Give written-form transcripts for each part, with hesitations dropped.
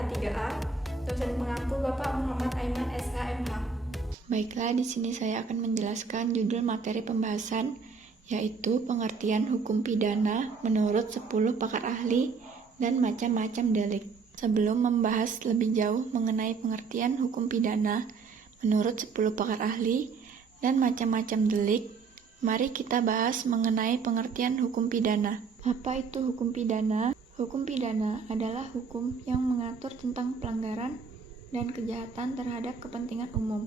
Negara 3A. Dosen pengampu Bapak Muhammad Aiman SHMH. Baiklah, di sini saya akan menjelaskan judul materi pembahasan, yaitu pengertian hukum pidana menurut 10 pakar ahli dan macam-macam delik. Sebelum membahas lebih jauh mengenai pengertian hukum pidana menurut 10 pakar ahli dan macam-macam delik, mari kita bahas mengenai pengertian hukum pidana. Apa itu hukum pidana? Hukum pidana adalah hukum yang mengatur tentang pelanggaran dan kejahatan terhadap kepentingan umum.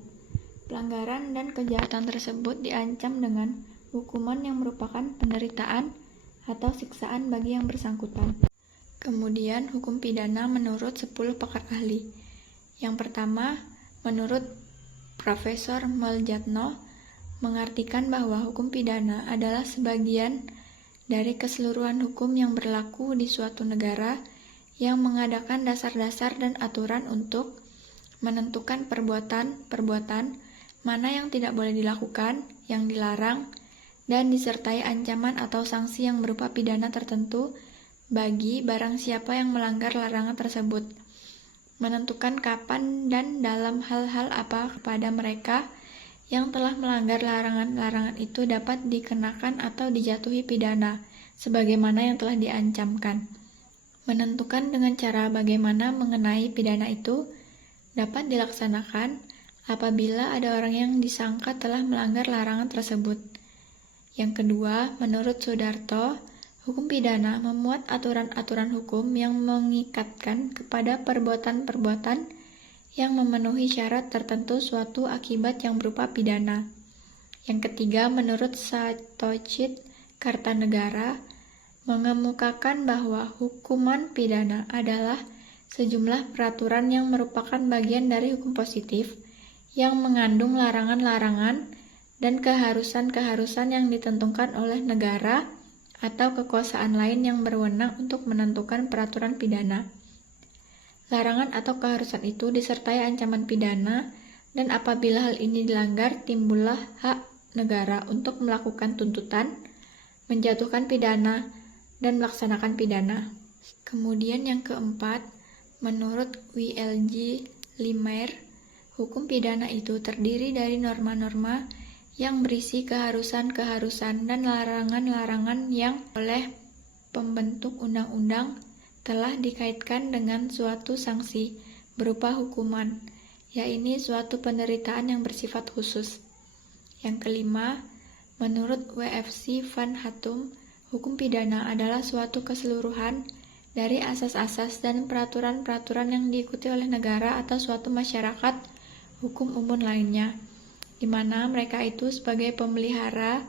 Pelanggaran dan kejahatan tersebut diancam dengan hukuman yang merupakan penderitaan atau siksaan bagi yang bersangkutan. Kemudian, hukum pidana menurut 10 pakar ahli. Yang pertama, menurut Profesor Muljatno, mengartikan bahwa hukum pidana adalah sebagian dari keseluruhan hukum yang berlaku di suatu negara yang mengadakan dasar-dasar dan aturan untuk menentukan perbuatan-perbuatan mana yang tidak boleh dilakukan, yang dilarang, dan disertai ancaman atau sanksi yang berupa pidana tertentu bagi barang siapa yang melanggar larangan tersebut. Menentukan kapan dan dalam hal-hal apa kepada mereka yang telah melanggar larangan-larangan itu dapat dikenakan atau dijatuhi pidana, sebagaimana yang telah diancamkan. Menentukan dengan cara bagaimana mengenai pidana itu dapat dilaksanakan apabila ada orang yang disangka telah melanggar larangan tersebut. Yang kedua, menurut Sudarto, hukum pidana memuat aturan-aturan hukum yang mengikatkan kepada perbuatan-perbuatan yang memenuhi syarat tertentu suatu akibat yang berupa pidana. Yang ketiga, menurut Satocit Kartanegara, mengemukakan bahwa hukuman pidana adalah sejumlah peraturan yang merupakan bagian dari hukum positif yang mengandung larangan-larangan dan keharusan-keharusan yang ditentukan oleh negara atau kekuasaan lain yang berwenang untuk menentukan peraturan pidana. Larangan atau keharusan itu disertai ancaman pidana, dan apabila hal ini dilanggar, timbullah hak negara untuk melakukan tuntutan, menjatuhkan pidana, dan melaksanakan pidana. Kemudian yang keempat, menurut W.L.G. Lemaire, hukum pidana itu terdiri dari norma-norma yang berisi keharusan-keharusan dan larangan-larangan yang oleh pembentuk undang-undang telah dikaitkan dengan suatu sanksi berupa hukuman, yaitu suatu penderitaan yang bersifat khusus. Yang kelima, menurut W.F.C. Van Hattum, hukum pidana adalah suatu keseluruhan dari asas-asas dan peraturan-peraturan yang diikuti oleh negara atau suatu masyarakat hukum umum lainnya, di mana mereka itu sebagai pemelihara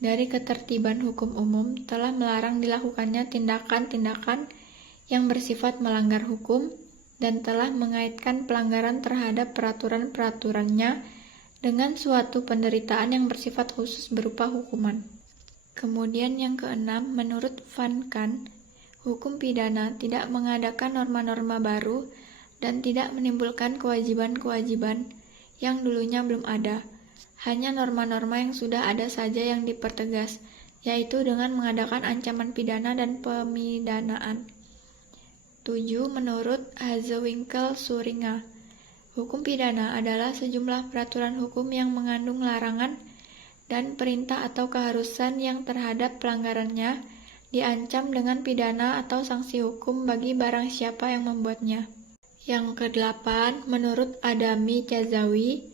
dari ketertiban hukum umum telah melarang dilakukannya tindakan-tindakan yang bersifat melanggar hukum dan telah mengaitkan pelanggaran terhadap peraturan-peraturannya dengan suatu penderitaan yang bersifat khusus berupa hukuman. Kemudian yang keenam, menurut Van Kan, hukum pidana tidak mengadakan norma-norma baru dan tidak menimbulkan kewajiban-kewajiban yang dulunya belum ada. Hanya norma-norma yang sudah ada saja yang dipertegas, yaitu dengan mengadakan ancaman pidana dan pemidanaan. 7. Menurut Hazewinkel Suringa, hukum pidana adalah sejumlah peraturan hukum yang mengandung larangan dan perintah atau keharusan yang terhadap pelanggarannya diancam dengan pidana atau sanksi hukum bagi barang siapa yang membuatnya. Yang kedelapan, menurut Adami Cazawi,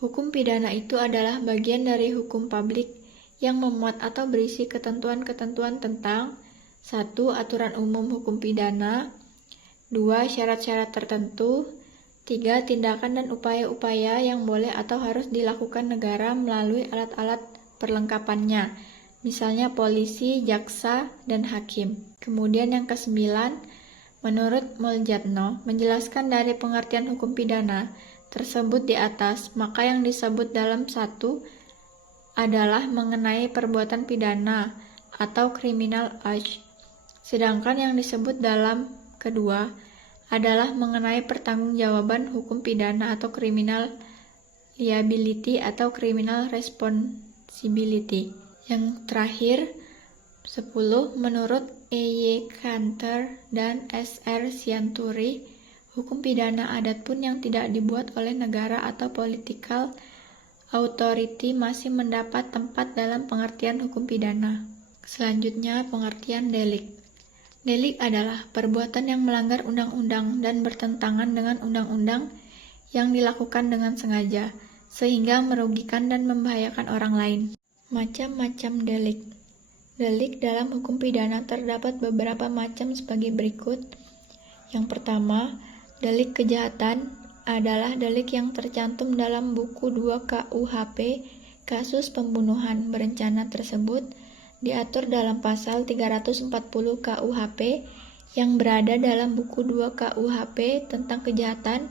hukum pidana itu adalah bagian dari hukum publik yang memuat atau berisi ketentuan-ketentuan tentang 1. Aturan umum hukum pidana, 2. Syarat-syarat tertentu, 3. Tindakan dan upaya-upaya yang boleh atau harus dilakukan negara melalui alat-alat perlengkapannya, misalnya polisi, jaksa, dan hakim. Kemudian yang kesembilan, menurut Muljatno, menjelaskan dari pengertian hukum pidana tersebut di atas, maka yang disebut dalam 1 adalah mengenai perbuatan pidana atau criminal act, sedangkan yang disebut dalam kedua adalah mengenai pertanggungjawaban hukum pidana atau criminal liability atau criminal responsibility. Yang terakhir, 10. Menurut E.Y. Cantor dan S.R. Sianturi, Hukum pidana adat pun yang tidak dibuat oleh negara atau political authority masih mendapat tempat dalam pengertian hukum pidana. Selanjutnya, pengertian delik. Delik adalah perbuatan yang melanggar undang-undang dan bertentangan dengan undang-undang yang dilakukan dengan sengaja, sehingga merugikan dan membahayakan orang lain. Macam-macam delik. Delik dalam hukum pidana terdapat beberapa macam sebagai berikut. Yang pertama, delik kejahatan adalah delik yang tercantum dalam buku 2 KUHP. Kasus pembunuhan berencana tersebut diatur dalam pasal 340 KUHP yang berada dalam buku 2 KUHP tentang kejahatan,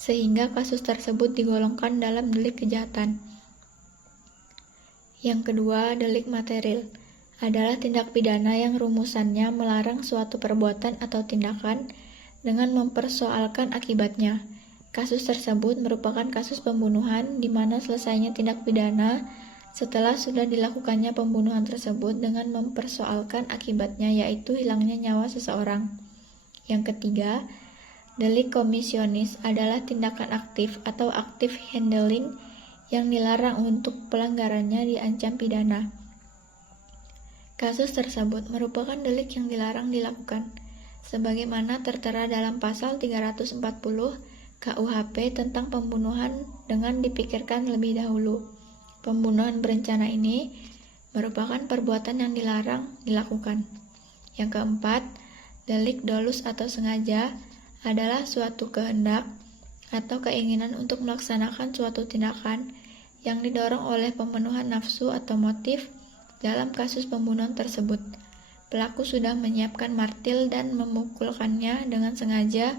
sehingga kasus tersebut digolongkan dalam delik kejahatan. Yang kedua, delik material adalah tindak pidana yang rumusannya melarang suatu perbuatan atau tindakan dengan mempersoalkan akibatnya. Kasus tersebut merupakan kasus pembunuhan di mana selesainya tindak pidana setelah sudah dilakukannya pembunuhan tersebut dengan mempersoalkan akibatnya, yaitu hilangnya nyawa seseorang. Yang ketiga, delik komisionis adalah tindakan aktif atau active handling yang dilarang untuk pelanggarannya diancam pidana. Kasus tersebut merupakan delik yang dilarang dilakukan, sebagaimana tertera dalam pasal 340 KUHP tentang pembunuhan dengan dipikirkan lebih dahulu. Pembunuhan berencana ini merupakan perbuatan yang dilarang dilakukan. Yang keempat, delik dolus atau sengaja adalah suatu kehendak atau keinginan untuk melaksanakan suatu tindakan yang didorong oleh pemenuhan nafsu atau motif. Dalam kasus pembunuhan tersebut, pelaku sudah menyiapkan martil dan memukulkannya dengan sengaja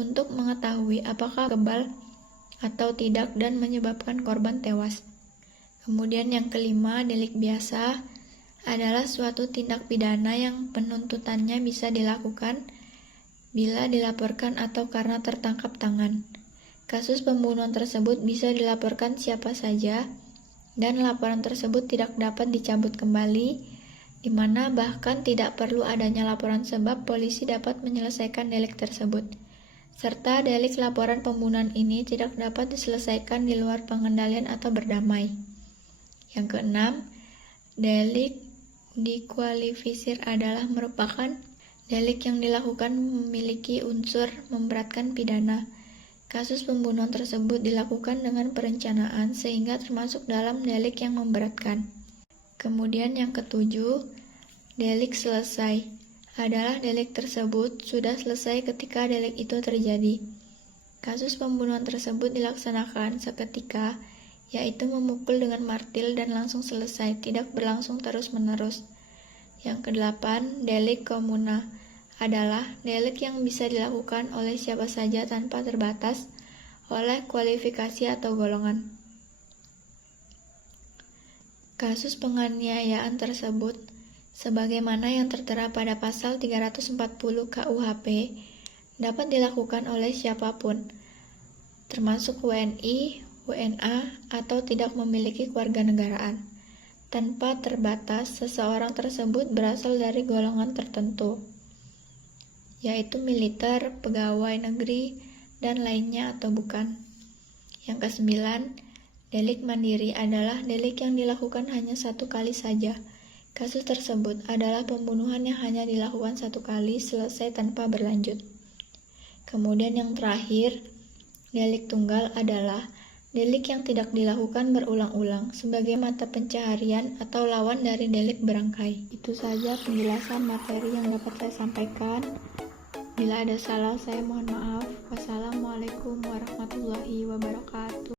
untuk mengetahui apakah kebal atau tidak dan menyebabkan korban tewas. Kemudian yang kelima, delik biasa adalah suatu tindak pidana yang penuntutannya bisa dilakukan bila dilaporkan atau karena tertangkap tangan. Kasus pembunuhan tersebut bisa dilaporkan siapa saja dan laporan tersebut tidak dapat dicabut kembali, di mana bahkan tidak perlu adanya laporan sebab polisi dapat menyelesaikan delik tersebut. Serta delik laporan pembunuhan ini tidak dapat diselesaikan di luar pengendalian atau berdamai. Yang keenam, delik dikualifisir adalah merupakan delik yang dilakukan memiliki unsur memberatkan pidana. Kasus pembunuhan tersebut dilakukan dengan perencanaan sehingga termasuk dalam delik yang memberatkan. Kemudian yang ketujuh, delik selesai adalah delik tersebut sudah selesai ketika delik itu terjadi. Kasus pembunuhan tersebut dilaksanakan seketika, yaitu memukul dengan martil dan langsung selesai, tidak berlangsung terus-menerus. Yang kedelapan, delik komuna adalah delik yang bisa dilakukan oleh siapa saja tanpa terbatas oleh kualifikasi atau golongan. Kasus penganiayaan tersebut, sebagaimana yang tertera pada pasal 340 KUHP, dapat dilakukan oleh siapapun, termasuk WNI, WNA, atau tidak memiliki kewarganegaraan. Tanpa terbatas, seseorang tersebut berasal dari golongan tertentu, yaitu militer, pegawai negeri, dan lainnya atau bukan. Yang kesembilan, delik mandiri adalah delik yang dilakukan hanya satu kali saja. Kasus tersebut adalah pembunuhan yang hanya dilakukan satu kali selesai tanpa berlanjut. Kemudian yang terakhir, delik tunggal adalah delik yang tidak dilakukan berulang-ulang sebagai mata pencaharian atau lawan dari delik berangkai. Itu saja penjelasan materi yang dapat saya sampaikan. Bila ada salah, saya mohon maaf. Wassalamualaikum warahmatullahi wabarakatuh.